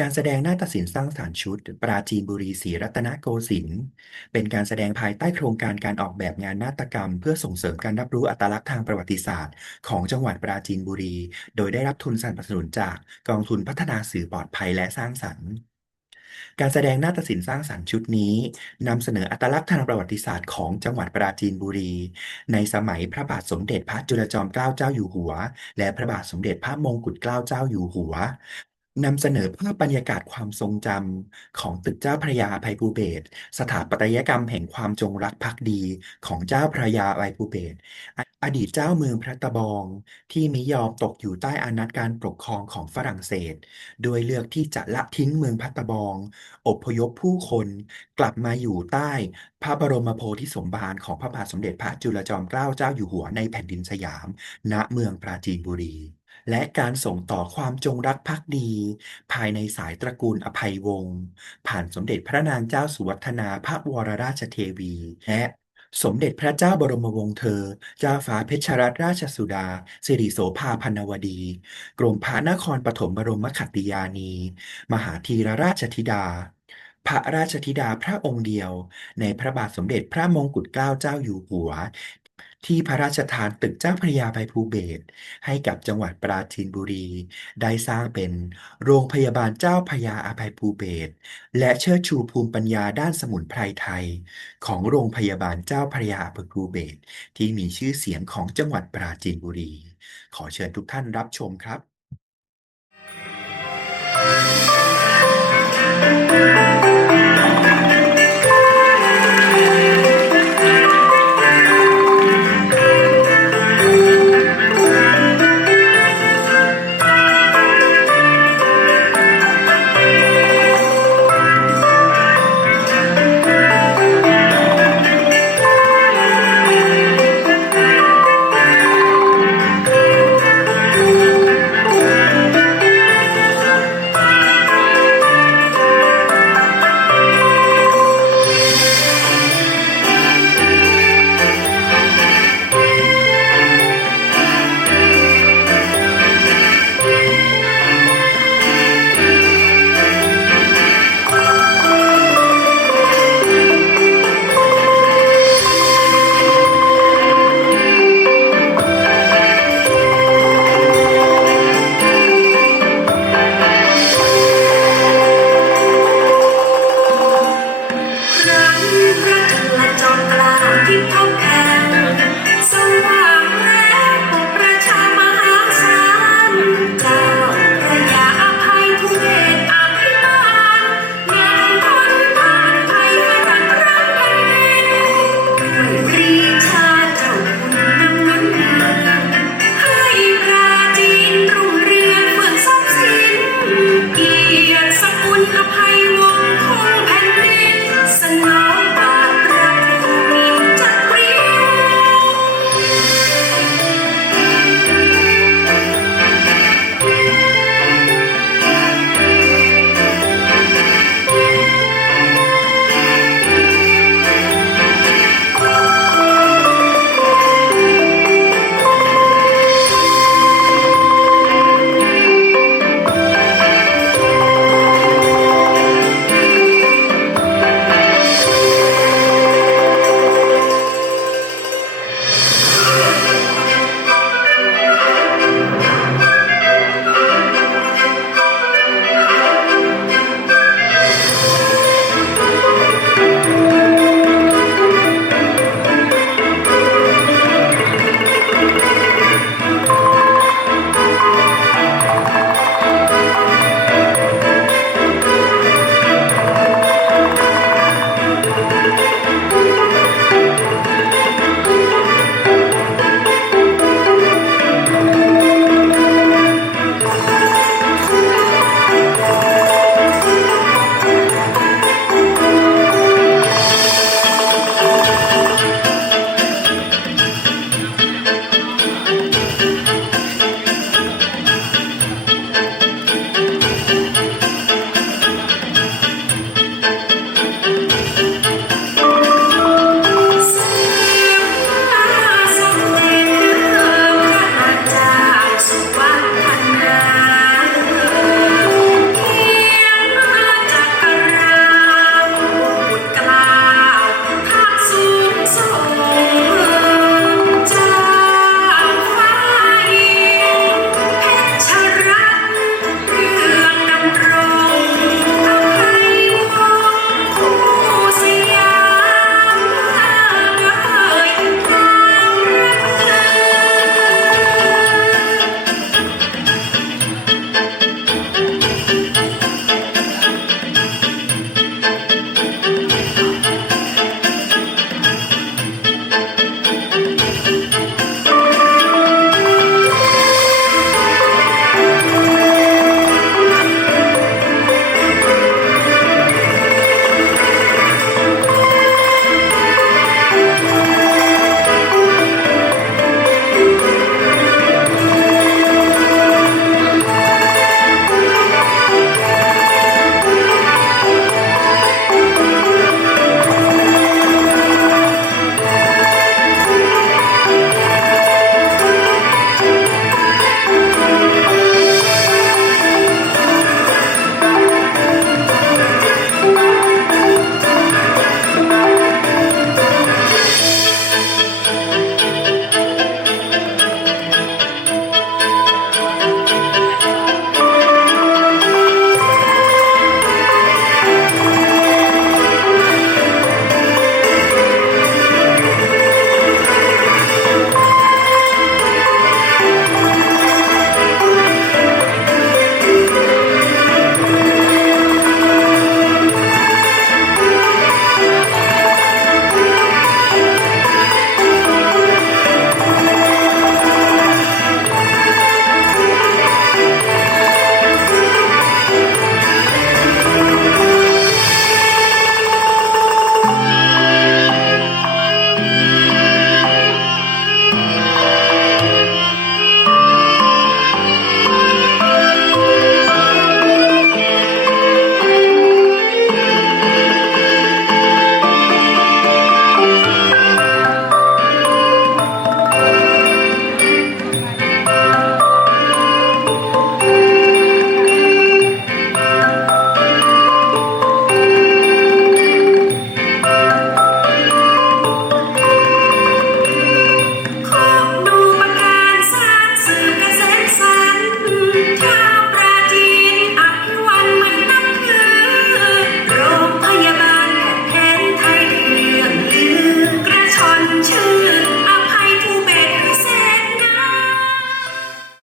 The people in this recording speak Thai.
การแสดงนาฏศิลป์สร้างสรรค์ชุด ปราจีนบุรีศรีรัตนโกสินทร์เป็นการแสดงภายใต้โครงการการออกแบบงานนาฏกรรม เพื่อส่งเสริมการรับรู้อัตลักษณ์ทางประวัติศาสตร์ ของจังหวัดปราจีนบุรี โดยได้รับทุนสนับสนุนจากกองทุนพัฒนาสื่อปลอดภัยและสร้างสรรค์การแสดงนาฏศิลป์สร้างสรรค์ชุดนี้นำเสนออัตลักษณ์ทางประวัติศาสตร์ของจังหวัดปราจีนบุรี ในสมัยพระบาทสมเด็จพระจุลจอมเกล้าเจ้าอยู่หัว และพระบาทสมเด็จพระมงกุฎเกล้าเจ้าอยู่หัว นำเสนอภาพบรรยากาศความทรงจำของตึกเจ้าพระยาอภัยภูเบศรสถาปัตยกรรมแห่งความจงรักภักดีของเจ้าพระยาอภัยภูเบศรอดีตเจ้าเมืองพระตะบอง ที่มิยอมตกอยู่ใต้อานัตการปกครองของฝรั่งเศส โดยเลือกที่จะละทิ้งเมืองพัตตะบอง อพยพผู้คนกลับมาอยู่ใต้พระบรมโพธิสมภารของพระบาทสมเด็จพระจุลจอมเกล้าเจ้าอยู่หัวในแผ่นดินสยาม ณเมืองปราจีนบุรี และการส่งต่อความจงรักภักดี ภายในสายตระกูลอภัยวงศ์ผ่านสมเด็จพระนางเจ้าสุวัฒนาพระวรราชเทวี และสมเด็จพระเจ้าบรมวงศ์เธอ เจ้าฟ้าเพชรรัตนราชสุดา สิริโสภาพันวดี กรมพระนครปฐมบรมขัตติยานี มหาธีรราชธิดา พระราชธิดาพระองค์เดียว ในพระบาทสมเด็จพระมงกุฎเกล้าเจ้าอยู่หัว ที่พระราชทานตึกเจ้าพระยาไพภูเบศรให้กับจังหวัดปราจีนบุรี ได้สร้างเป็นโรงพยาบาลเจ้าพระยาอภัยภูเบศรและเชิดชูภูมิปัญญาด้านสมุนไพรไทย ของโรงพยาบาลเจ้าพระยาอภัยภูเบศรที่มีชื่อเสียงของจังหวัดปราจีนบุรี ขอเชิญทุกท่านรับชมครับ